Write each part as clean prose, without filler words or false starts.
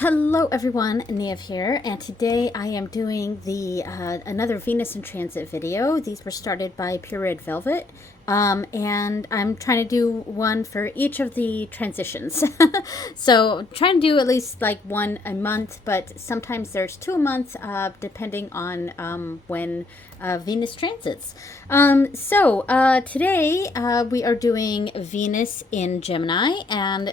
Hello everyone, Niev here, and today I am doing the another Venus in Transit video. These were started by Pure Red Velvet, and I'm trying to do one for each of the transitions. So trying to do at least like one a month, but sometimes there's two a month, depending on when Venus transits. Today we are doing Venus in Gemini, and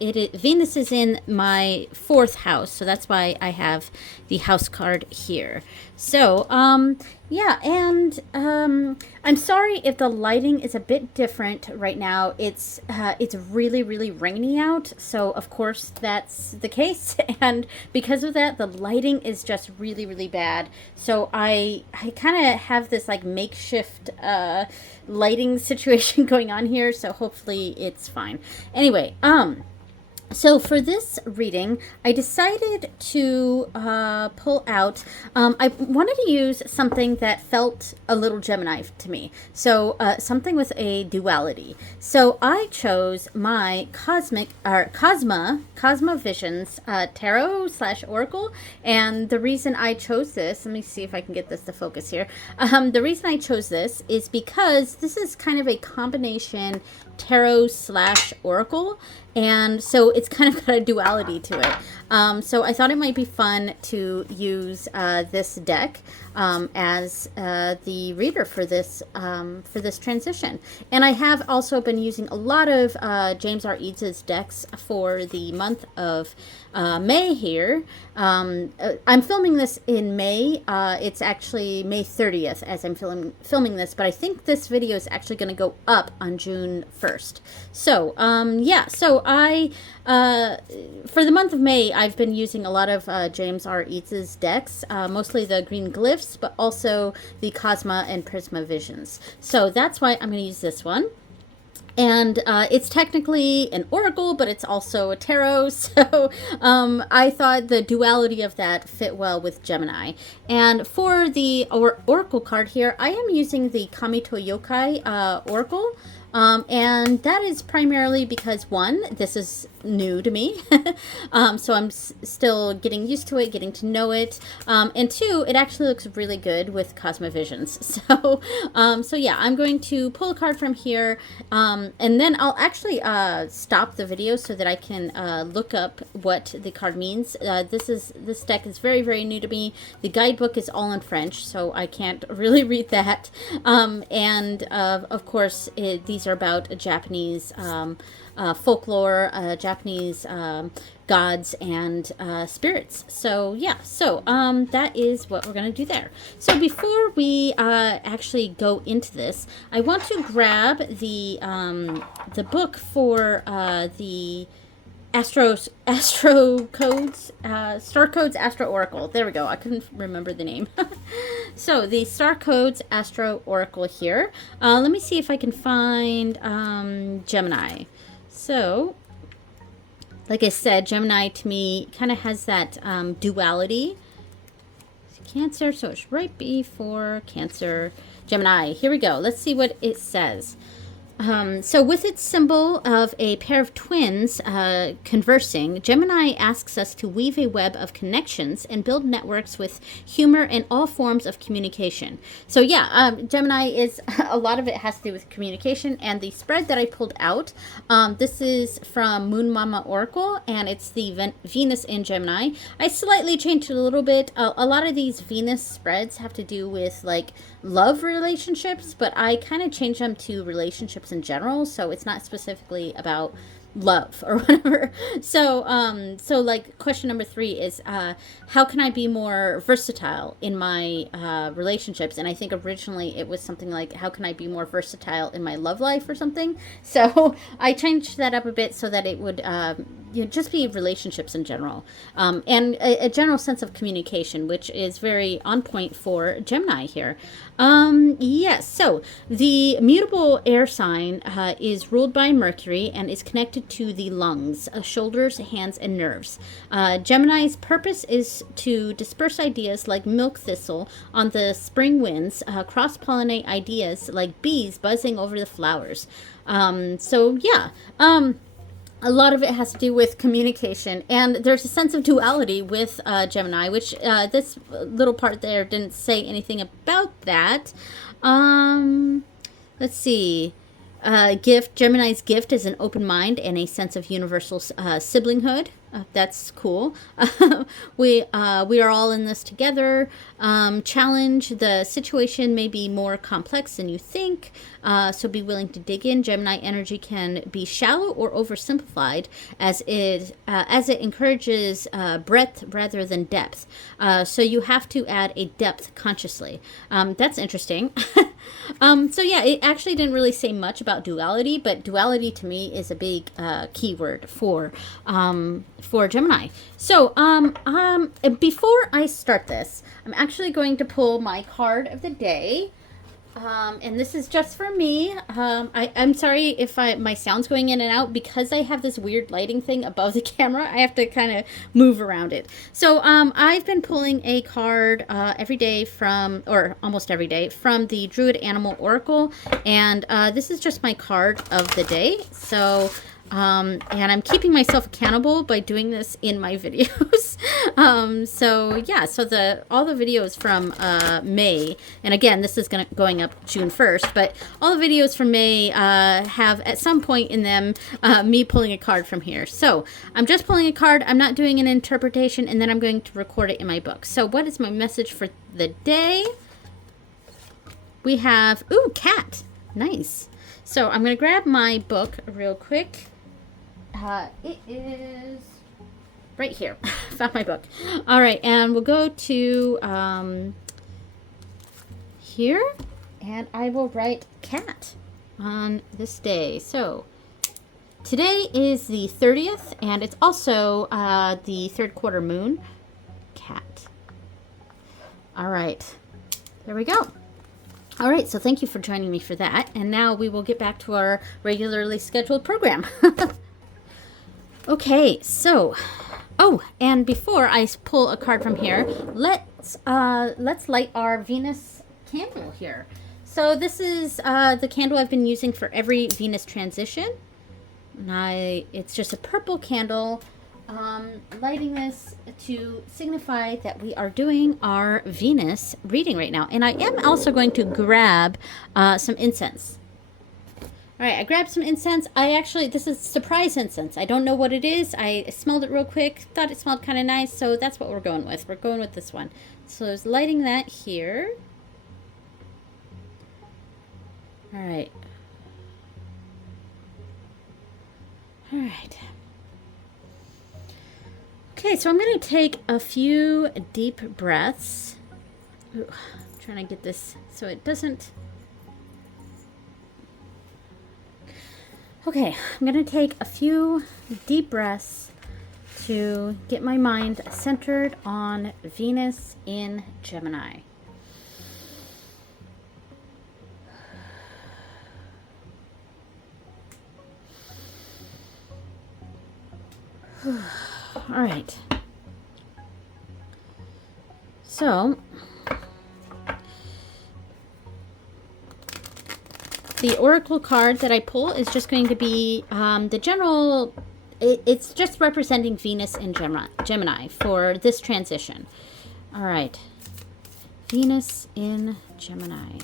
Venus is in my fourth house, so that's why I have the house card here. So yeah, and I'm sorry if the lighting is a bit different right now. It's really rainy out, so of course that's the case, and because of that, the lighting is just really bad. So I kind of have this like makeshift lighting situation going on here, so hopefully it's fine. Anyway, so for this reading, I decided to pull out, I wanted to use something that felt a little Gemini to me. So something with a duality. So I chose my Cosma Visions Tarot / Oracle. And the reason I chose this, let me see if I can get this to focus here. The reason I chose this is because this is kind of a combination tarot / oracle, and so it's kind of got a duality to it. So I thought it might be fun to use this deck as the reader for this transition. And I have also been using a lot of James R. Eades's decks for the month of May here. I'm filming this in May. It's actually May 30th as I'm filming this, but I think this video is actually going to go up on June 1st. So yeah, so I for the month of May, I've been using a lot of James R. Eades's decks, mostly the green glyphs, but also the Cosma and Prisma Visions. So that's why I'm going to use this one. And it's technically an oracle, but it's also a tarot. So I thought the duality of that fit well with Gemini. And for the oracle card here, I am using the Kamito Yokai oracle. And that is primarily because, one, this is new to me, so I'm still getting used to it, getting to know it, and two, it actually looks really good with Cosmovisions. So yeah, I'm going to pull a card from here, and then I'll actually stop the video so that I can look up what the card means. This deck is very new to me. The guidebook is all in French, so I can't really read that, and of course these are about a Japanese folklore, Japanese gods and spirits. So yeah, so that is what we're going to do there. So before we actually go into this, I want to grab the book for the Astro Codes, Star Codes Astro Oracle. There we go. I couldn't remember the name. So the Star Codes Astro Oracle here. Let me see if I can find Gemini. So, like I said, Gemini to me kind of has that duality. Cancer, so it's right before Cancer. Gemini. Here we go. Let's see what it says. So with its symbol of a pair of twins conversing, Gemini asks us to weave a web of connections and build networks with humor and all forms of communication. So yeah, Gemini is, a lot of it has to do with communication, and the spread that I pulled out, this is from moonmamaoracle, and it's the Venus in Gemini. I slightly changed it a little bit. A lot of these Venus spreads have to do with like love relationships, but I kind of changed them to relationships in general, so it's not specifically about love or whatever. So so like question number 3 is how can I be more versatile in my relationships? And I think originally it was something like, how can I be more versatile in my love life or something? So I changed that up a bit so that it would just be relationships in general, and a general sense of communication, which is very on point for Gemini here. Yes, so the mutable air sign is ruled by Mercury and is connected to the lungs, shoulders, hands, and nerves. Gemini's purpose is to disperse ideas like milk thistle on the spring winds, cross-pollinate ideas like bees buzzing over the flowers. So yeah, a lot of it has to do with communication, and there's a sense of duality with Gemini, which this little part there didn't say anything about that. Let's see. Gemini's gift is an open mind and a sense of universal siblinghood. That's cool. We are all in this together. Challenge. The situation may be more complex than you think, so be willing to dig in. Gemini energy can be shallow or oversimplified, as it encourages breadth rather than depth. So you have to add a depth consciously. That's interesting. So yeah, it actually didn't really say much about duality, but duality to me is a big keyword for Gemini. So before I start this, I'm actually going to pull my card of the day. And this is just for me. I'm sorry if my sound's going in and out because I have this weird lighting thing above the camera. I have to kind of move around it. So I've been pulling a card every day or almost every day, from the Druid Animal Oracle. And this is just my card of the day. So and I'm keeping myself accountable by doing this in my videos. So yeah, so all the videos from May, and again, this is going up June 1st, but all the videos from May have at some point in them me pulling a card from here. So I'm just pulling a card. I'm not doing an interpretation, and then I'm going to record it in my book. So what is my message for the day? We have, ooh, cat. Nice. So I'm going to grab my book real quick. It is right here. Found my book. All right, and we'll go to here, and I will write cat on this day. So today is the 30th, and it's also the third quarter moon. Cat. All right, there we go. All right, so thank you for joining me for that, and now we will get back to our regularly scheduled program. Okay, so, oh, and before I pull a card from here, let's light our Venus candle here. So this is the candle I've been using for every Venus transition. And it's just a purple candle. Lighting this to signify that we are doing our Venus reading right now. And I am also going to grab some incense. All right, I grabbed some incense. This is surprise incense. I don't know what it is. I smelled it real quick, thought it smelled kind of nice, so that's what we're going with. We're going with this one. So I was lighting that here. All right. All right. Okay, so I'm going to take a few deep breaths. Ooh, I'm trying to get this so it doesn't... Okay, I'm going to take a few deep breaths to get my mind centered on Venus in Gemini. All right. So, the oracle card that I pull is just going to be the general, it's just representing Venus in Gemini for this transition. All right. Venus in Gemini.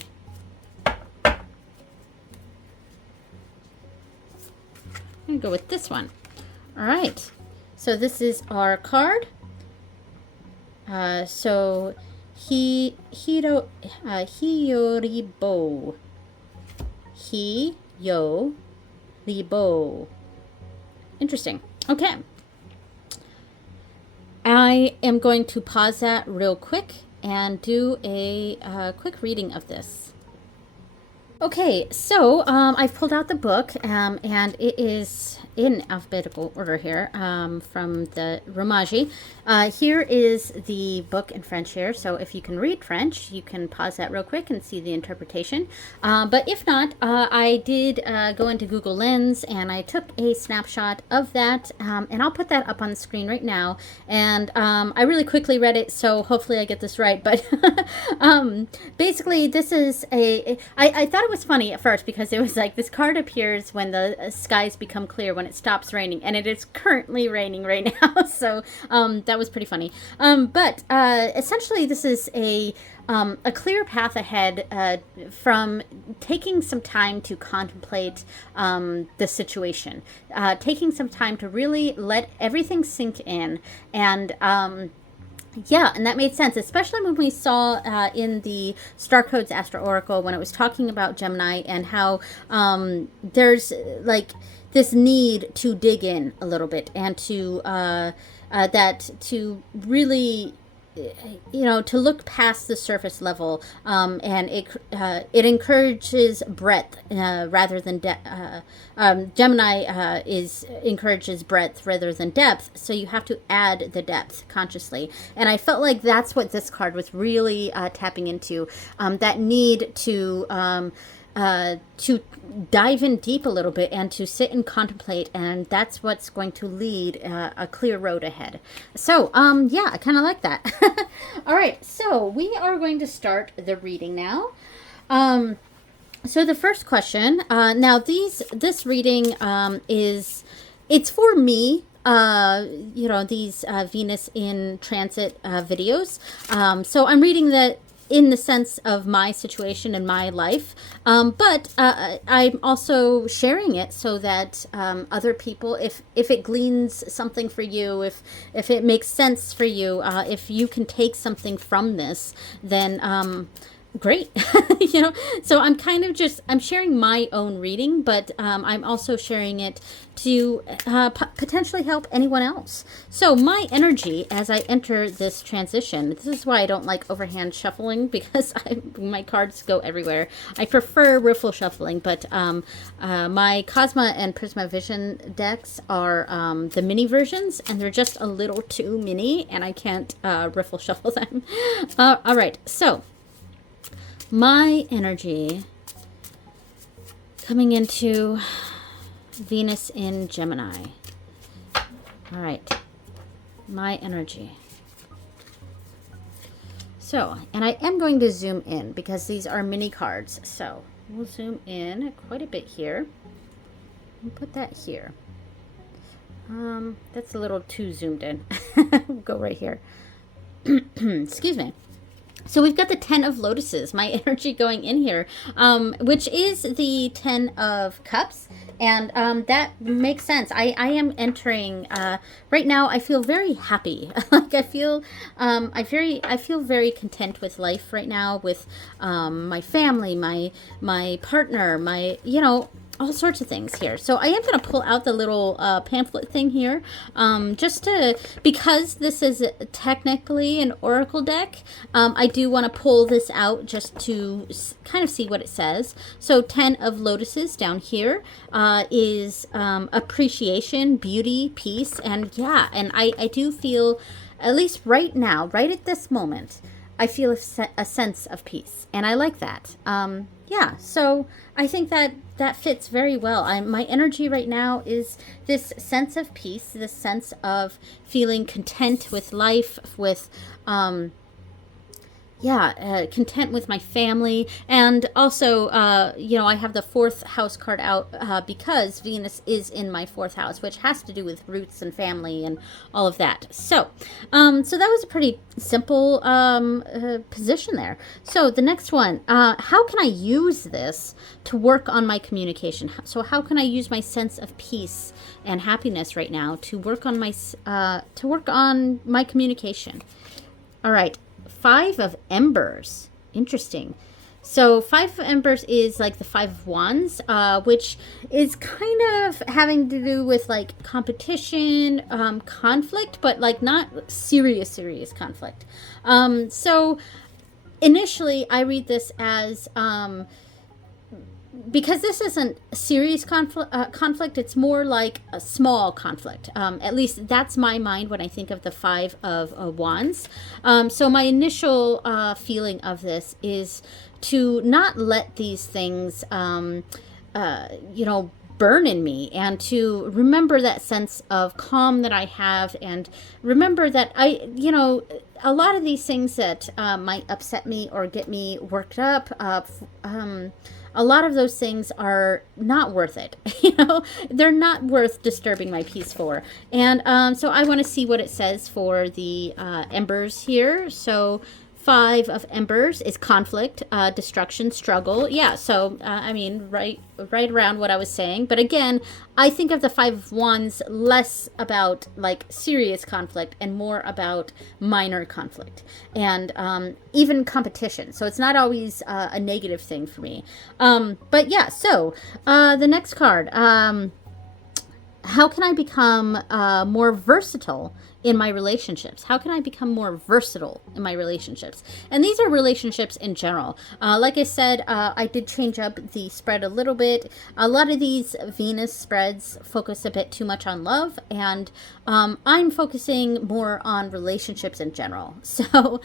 I'm going to go with this one. All right. So this is our card. So Hiyoribo. Hiyoribo. Interesting. Okay. I am going to pause that real quick and do a quick reading of this. Okay, so I've pulled out the book, and it is in alphabetical order here from the Romaji. Here is the book in French here, so if you can read French, you can pause that real quick and see the interpretation. But if not, I did go into Google Lens, and I took a snapshot of that, and I'll put that up on the screen right now. And I really quickly read it, so hopefully I get this right. But basically, this is I thought it it was funny at first because it was like this card appears when the skies become clear, when it stops raining, and it is currently raining right now. So that was pretty funny. But essentially, this is a clear path ahead from taking some time to contemplate the situation, taking some time to really let everything sink in, and yeah, and that made sense, especially when we saw in the Star Codes Astro Oracle when it was talking about Gemini and how there's like this need to dig in a little bit and to to really, you know, to look past the surface level, and it encourages breadth rather than depth. Gemini encourages breadth rather than depth, so you have to add the depth consciously. And I felt like that's what this card was really tapping into, that need to dive in deep a little bit and to sit and contemplate, and that's what's going to lead a clear road ahead. So yeah, I kind of like that. All right, so we are going to start the reading now. So the first question, now this reading it's for me. You know, these Venus in transit videos. So I'm reading that in the sense of my situation and my life, but I'm also sharing it so that other people, if it gleans something for you, if it makes sense for you, if you can take something from this, then great. You know, so I'm kind of I'm sharing my own reading, but I'm also sharing it to potentially help anyone else. So my energy as I enter this transition, this is why I don't like overhand shuffling, because my cards go everywhere. I prefer riffle shuffling, but my Cosma and Prisma Vision decks are the mini versions, and they're just a little too mini, and I can't riffle shuffle them. All right, so my energy coming into Venus in Gemini. All right, my energy. So, and I am going to zoom in because these are mini cards. So we'll zoom in quite a bit here. We'll put that here. That's a little too zoomed in. We'll go right here. Excuse me. So we've got the 10 of Lotuses, my energy going in here, which is the 10 of Cups. And that makes sense. I am entering right now. I feel very happy. Like I feel very content with life right now, with my family, my partner, my, you know, all sorts of things here. So I am going to pull out the little pamphlet thing here, just to, because this is technically an oracle deck, I do want to pull this out just to kind of see what it says. So 10 of Lotuses down here is appreciation, beauty, peace, and yeah, and I do feel, at least right now, right at this moment, I feel a sense of peace, and I like that. Yeah, so I think that fits very well. My energy right now is this sense of peace, this sense of feeling content with life, with content with my family, and also, you know, I have the 4th house card out because Venus is in my 4th house, which has to do with roots and family and all of that. So, so that was a pretty simple position there. So the next one, how can I use this to work on my communication? So how can I use my sense of peace and happiness right now to work on my communication? All right. 5 of Embers. Interesting. So 5 of Embers is like the 5 of Wands, which is kind of having to do with like competition, conflict, but like not serious conflict. So initially I read this as, because this isn't a serious conflict, it's more like a small conflict. At least that's my mind when I think of the 5 of Wands. So my initial feeling of this is to not let these things, you know, burn in me, and to remember that sense of calm that I have, and remember that you know, a lot of these things that might upset me or get me worked up, a lot of those things are not worth it. You know, they're not worth disturbing my peace for. And so I want to see what it says for the embers here. So 5 of embers is conflict, destruction, struggle. Yeah, so I mean, right around what I was saying. But again, I think of the 5 of wands less about like serious conflict and more about minor conflict and even competition. So it's not always a negative thing for me. But yeah, so the next card. How can I become more versatile in my relationships? How can I become more versatile in my relationships? And these are relationships in general. Like I said, I did change up the spread a little bit. A lot of these Venus spreads focus a bit too much on love, and I'm focusing more on relationships in general. So,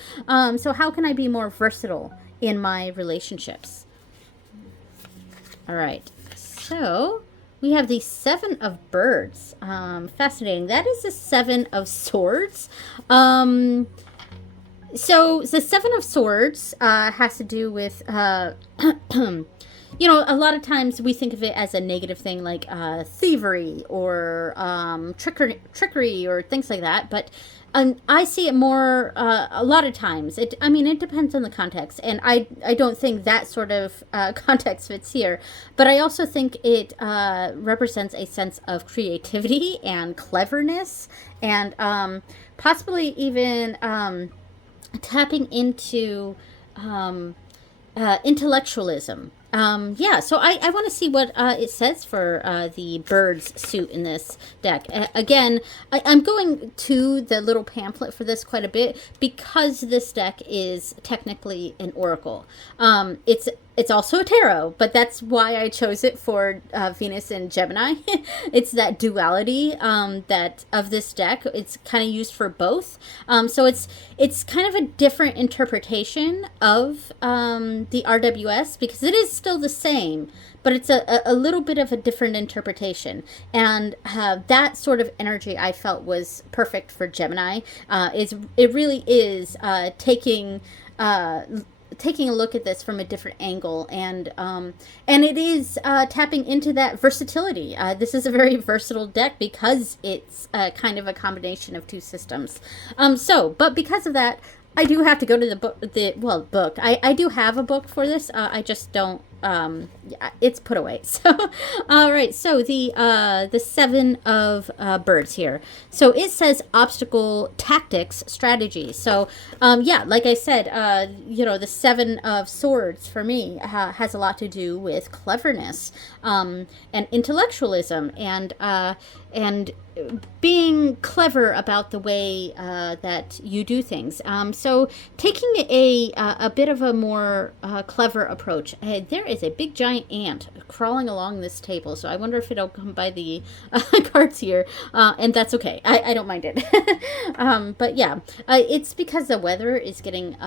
so how can I be more versatile in my relationships? All right, so we have the 7 of birds. Fascinating. That is the 7 of swords. So the 7 of swords has to do with, you know, a lot of times we think of it as a negative thing like thievery or trickery or things like that. But I see it more a lot of times. I mean, it depends on the context, and I don't think that sort of context fits here. But I also think it represents a sense of creativity and cleverness, and possibly even tapping into intellectualism. Yeah, so I want to see what it says for the birds suit in this deck. Again, I'm going to the little pamphlet for this quite a bit because this deck is technically an oracle. It's also a tarot, but that's why I chose it for Venus and Gemini. It's that duality that of this deck. It's kind of used for both. So it's kind of a different interpretation of the RWS because it is still the same, but it's a little bit of a different interpretation. And that sort of energy I felt was perfect for Gemini. It really is taking a look at this from a different angle, and it is tapping into that versatility. This is a very versatile deck because it's kind of a combination of 2 systems. But because of that, I do have to go to the book. I do have a book for this. I just don't. It's put away. So, all right. So the 7 of birds here. So it says obstacle tactics strategy. So yeah, like I said, you know, the 7 of swords for me has a lot to do with cleverness and intellectualism and being clever about the way that you do things. So taking a bit of a more clever approach. There is a big giant ant crawling along this table, so I wonder if it'll come by the cards here, and that's okay. I don't mind it. But yeah, it's because the weather is getting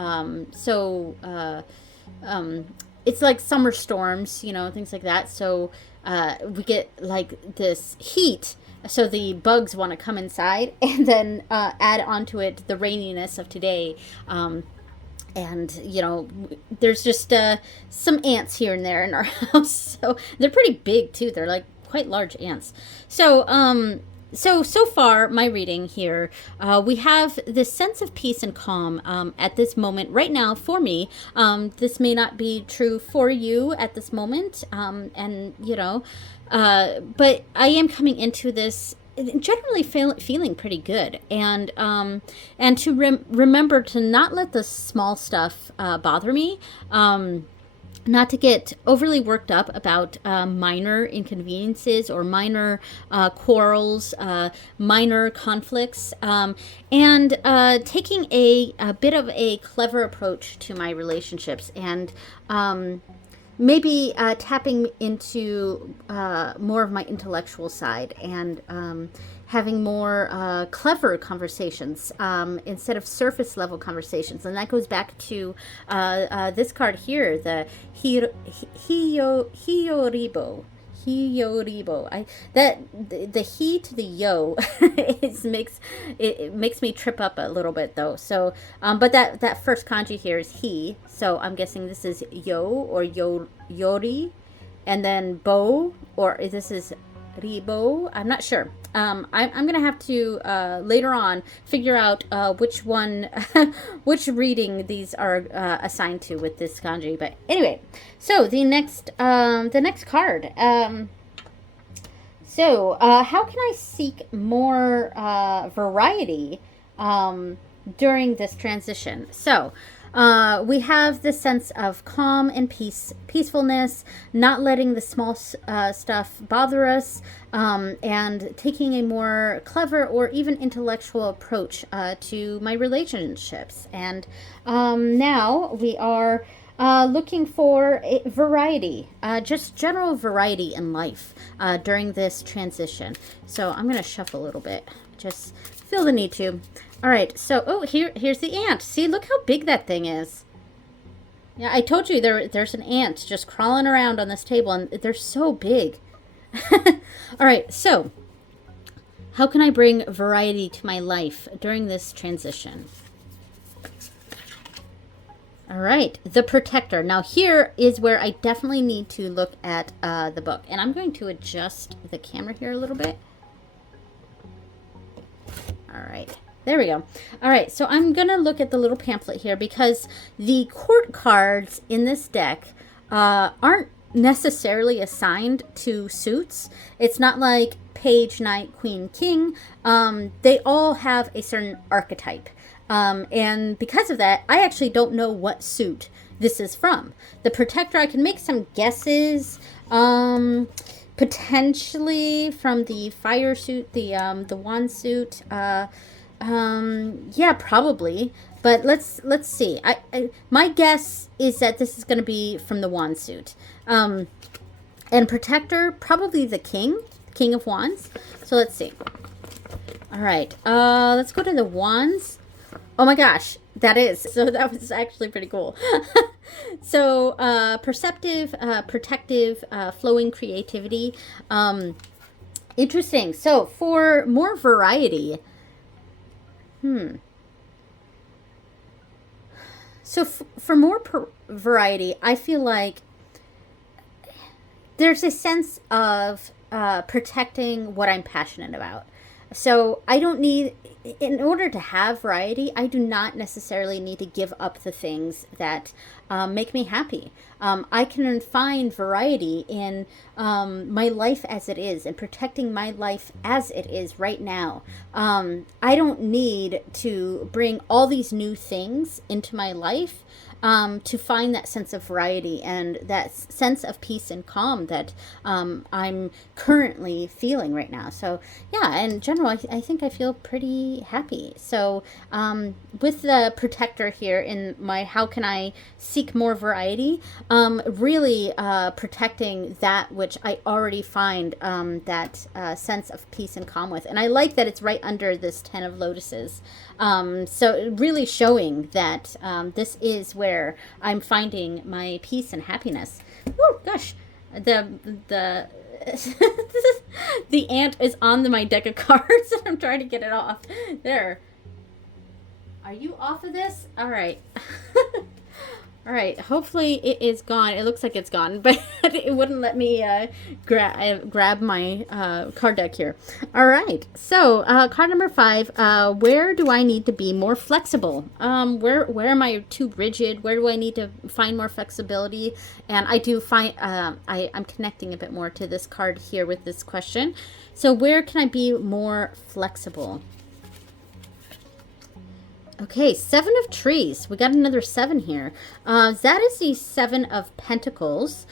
it's like summer storms, you know, things like that. So we get like this heat. So the bugs want to come inside and then add onto it the raininess of today. And, you know, there's just some ants here and there in our house. So they're pretty big, too. They're like quite large ants. So so far, my reading here, we have this sense of peace and calm at this moment. Right now, for me, this may not be true for you at this moment. And, you know, but I am coming into this generally feeling pretty good, and to remember to not let the small stuff bother me, not to get overly worked up about minor inconveniences or minor quarrels, minor conflicts, and taking a bit of a clever approach to my relationships, and maybe tapping into more of my intellectual side, and having more clever conversations instead of surface level conversations. And that goes back to this card here, the Hiyoribo. Hiyoribo. The he to the yo it makes me trip up a little bit though. So but that first kanji here is he. So I'm guessing this is yo or yori, and then bo, or this is ribo. I'm not sure. I'm gonna have to later on figure out which one, which reading these are assigned to with this kanji. But anyway, so the next card. How can I seek more variety during this transition? So. We have this sense of calm and peacefulness, not letting the small stuff bother us, and taking a more clever or even intellectual approach to my relationships. And now we are looking for a variety, just general variety in life during this transition. So I'm going to shuffle a little bit, just feel the need to. All right, so, oh, here's the ant. See, look how big that thing is. Yeah, I told you there's an ant just crawling around on this table, and they're so big. All right, so, how can I bring variety to my life during this transition? All right, the Protector. Now, here is where I definitely need to look at the book, and I'm going to adjust the camera here a little bit. All right. There we go. All right, so I'm going to look at the little pamphlet here because the court cards in this deck aren't necessarily assigned to suits. It's not like page, knight, queen, king. They all have a certain archetype. And because of that, I actually don't know what suit this is from. The Protector, I can make some guesses. Potentially from the fire suit, the wand suit. Yeah, probably. But let's see. My guess is that this is going to be from the wand suit. And Protector, probably the king of wands. So let's see. All right. Let's go to the wands. Oh my gosh, that is. So that was actually pretty cool. So perceptive, protective, flowing creativity. Interesting. So for more variety. So for more variety, I feel like there's a sense of protecting what I'm passionate about. So I don't need, in order to have variety, I do not necessarily need to give up the things that make me happy. I can find variety in my life as it is and protecting my life as it is right now. I don't need to bring all these new things into my life to find that sense of variety and that sense of peace and calm that I'm currently feeling right now. So yeah, in general, I think I feel pretty happy. So with the Protector here in my how can I seek more variety, really protecting that which I already find that sense of peace and calm with. And I like that it's right under this 10 of Lotuses. So really showing that this is where I'm finding my peace and happiness. Oh gosh, the the ant is on my deck of cards and I'm trying to get it off. There. Are you off of this? All right. All right, hopefully it is gone. It looks like it's gone, but it wouldn't let me grab my card deck here. All right, so card number 5, where do I need to be more flexible? Where am I too rigid? Where do I need to find more flexibility? And I do find, I'm connecting a bit more to this card here with this question. So where can I be more flexible? Okay, 7 of Trees. We got another 7 here. That is the 7 of Pentacles.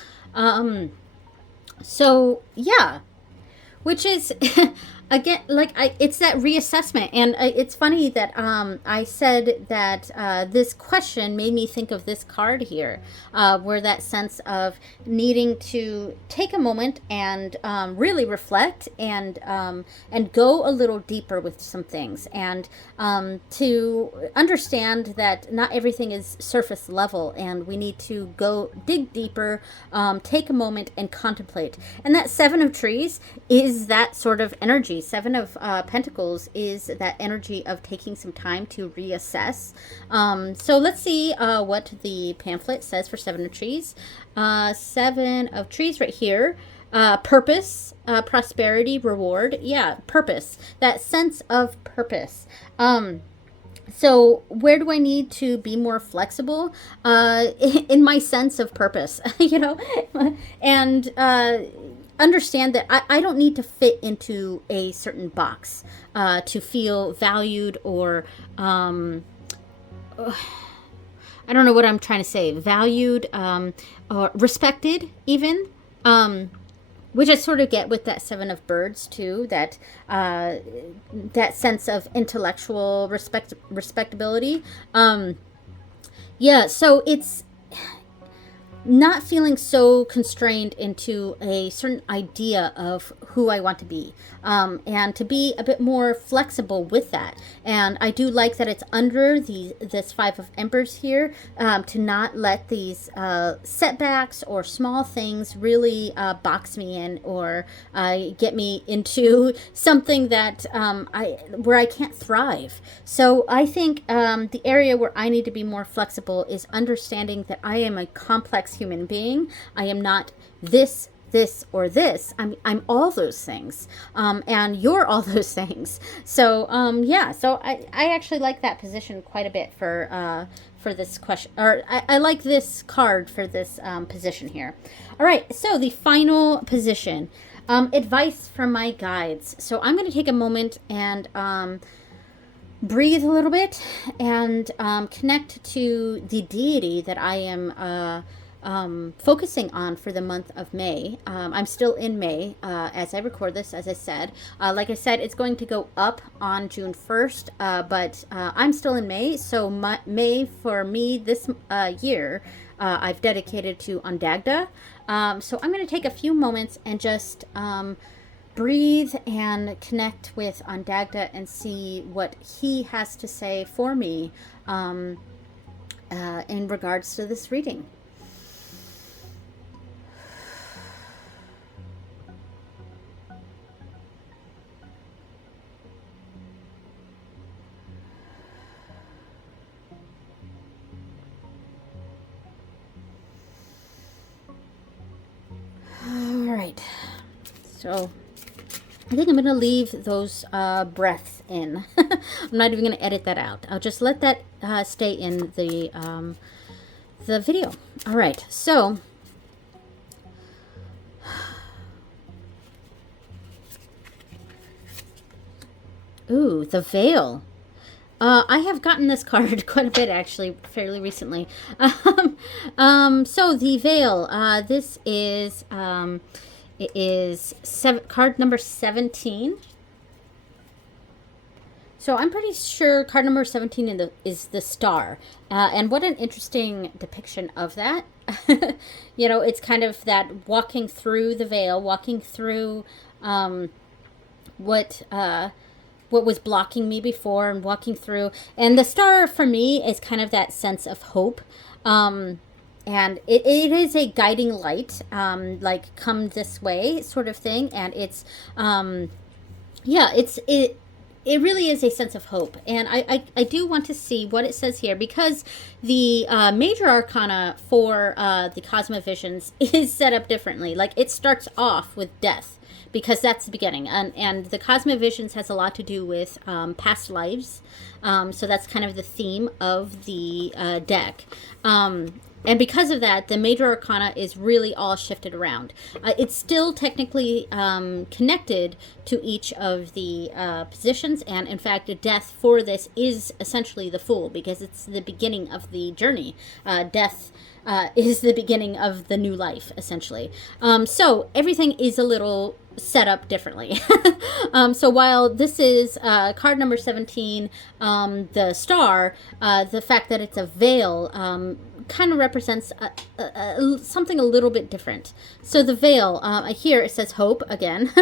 So, yeah. Which is, again, like it's that reassessment. And it's funny that I said that this question made me think of this card here, where that sense of needing to take a moment and really reflect and go a little deeper with some things, and to understand that not everything is surface level, and we need to go dig deeper, take a moment and contemplate. And that Seven of Trees is that sort of energy. Seven of Pentacles is that energy of taking some time to reassess. So let's see what the pamphlet says for Seven of Trees. Seven of Trees right here. Purpose, prosperity, reward. Yeah, purpose. That sense of purpose. So where do I need to be more flexible? In my sense of purpose, and understand that I don't need to fit into a certain box to feel valued, or I don't know what I'm trying to say, valued, or respected even. Which I sort of get with that Seven of Birds too, that that sense of intellectual respectability. Yeah, so it's not feeling so constrained into a certain idea of who I want to be, and to be a bit more flexible with that. And I do like that it's under this Five of Embers here, to not let these setbacks or small things really box me in, or get me into something that where I can't thrive. So I think the area where I need to be more flexible is understanding that I am a complex human being. I am not this, or this. I'm all those things, and you're all those things. So yeah, so I actually like that position quite a bit for this question, or I like this card for this position here. All right, so the final position, advice from my guides. So I'm going to take a moment and breathe a little bit, and connect to the deity that I am focusing on for the month of May. I'm still in May as I record this, as I said. Like I said, it's going to go up on June 1st, but I'm still in May. So May for me this year, I've dedicated to Ondagda. So I'm going to take a few moments and just breathe and connect with Ondagda and see what he has to say for me in regards to this reading. So I think I'm going to leave those breaths in. I'm not even going to edit that out. I'll just let that stay in the video. All right. So ooh, the veil. I have gotten this card quite a bit, actually, fairly recently. So the veil. This is it is card number 17. So I'm pretty sure card number 17 is the star. And what an interesting depiction of that. It's kind of that walking through the veil, walking through what was blocking me before, and walking through. And the star for me is kind of that sense of hope. And it is a guiding light, like come this way sort of thing. And it's, it really is a sense of hope. And I do want to see what it says here, because the major arcana for the Cosmovisions is set up differently. Like it starts off with death, because that's the beginning. And the Cosmovisions has a lot to do with past lives. So that's kind of the theme of the deck. And because of that, the major arcana is really all shifted around. It's still technically connected to each of the positions. And in fact, death for this is essentially the Fool, because it's the beginning of the journey. Death is the beginning of the new life, essentially. So everything is a little set up differently. So while this is card number 17, the star, the fact that it's a veil kind of represents something a little bit different. So the veil, here it says hope again,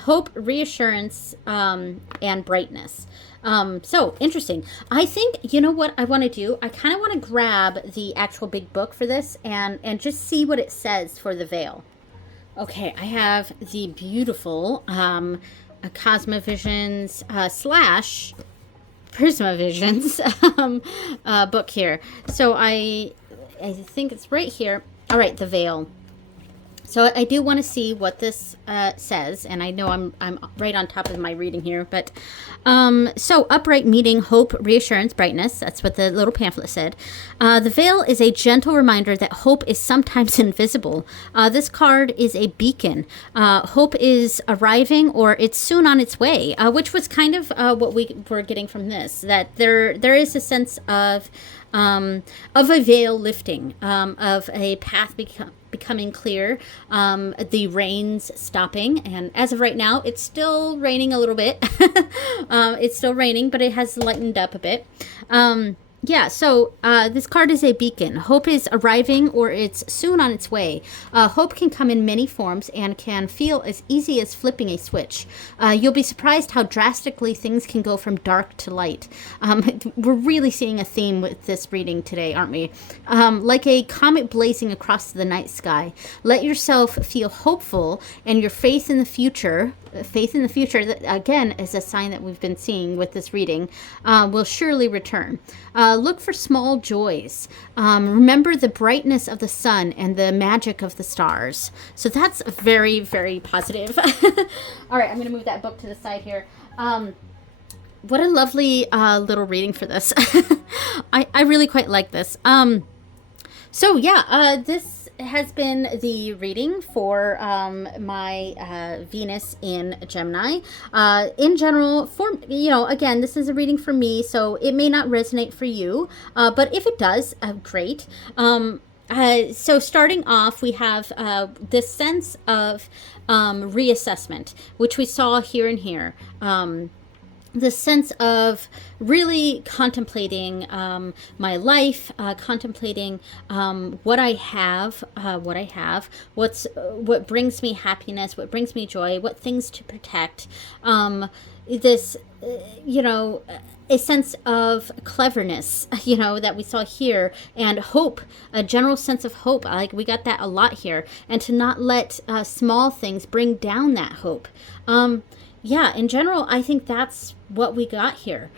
hope, reassurance, and brightness. So interesting. I think, you know what I want to do? I kind of want to grab the actual big book for this and just see what it says for the veil. Okay, I have the beautiful Cosmovisions slash Prismavisions book here. So I think it's right here. All right, the veil. So I do want to see what this says, and I know I'm right on top of my reading here, but so upright meaning hope, reassurance, brightness. That's what the little pamphlet said. The veil is a gentle reminder that hope is sometimes invisible. This card is a beacon. Hope is arriving, or it's soon on its way, which was kind of what we were getting from this. That there is a sense of a veil lifting, of a path becoming clear, the rains stopping, and as of right now, it's still raining a little bit. It's still raining, but it has lightened up a bit. Yeah, so this card is a beacon. Hope is arriving, or it's soon on its way. Hope can come in many forms and can feel as easy as flipping a switch. You'll be surprised how drastically things can go from dark to light. We're really seeing a theme with this reading today, aren't we? Like a comet blazing across the night sky. Let yourself feel hopeful, and your faith in the future, that, again, is a sign that we've been seeing with this reading, will surely return. Look for small joys. Remember the brightness of the sun and the magic of the stars. So that's very, very positive. All right, I'm going to move that book to the side here. What a lovely little reading for this. I really quite like this. So yeah, this has been the reading for my Venus in Gemini. In general, again, this is a reading for me, so it may not resonate for you, but if it does, great. So starting off, we have this sense of reassessment, which we saw here and here. The sense of really contemplating my life, contemplating what I have, what brings me happiness, what brings me joy, what things to protect. This, a sense of cleverness, that we saw here, and hope, a general sense of hope. Like, we got that a lot here, and to not let small things bring down that hope. Yeah, in general, I think that's what we got here.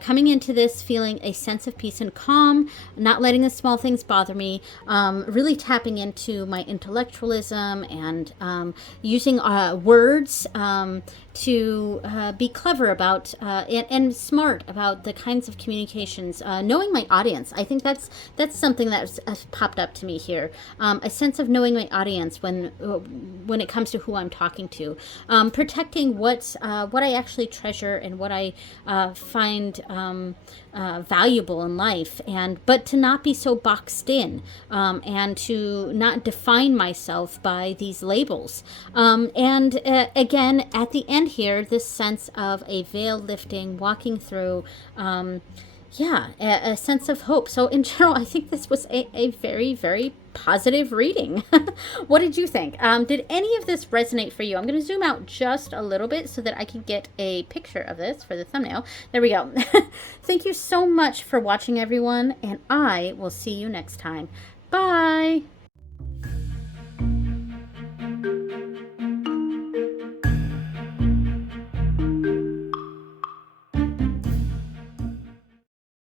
Coming into this feeling a sense of peace and calm, not letting the small things bother me, really tapping into my intellectualism and using words to be clever about and smart about the kinds of communications, knowing my audience. I think that's something that's popped up to me here. A sense of knowing my audience when it comes to who I'm talking to, protecting what I actually treasure and what I find valuable in life, but to not be so boxed in, and to not define myself by these labels. And again, at the end here, this sense of a veil lifting, walking through, a sense of hope. So in general, I think this was a very, very positive reading. What did you think? Did any of this resonate for you? I'm going to zoom out just a little bit so that I can get a picture of this for the thumbnail. There we go. Thank you so much for watching, everyone, and I will see you next time. Bye!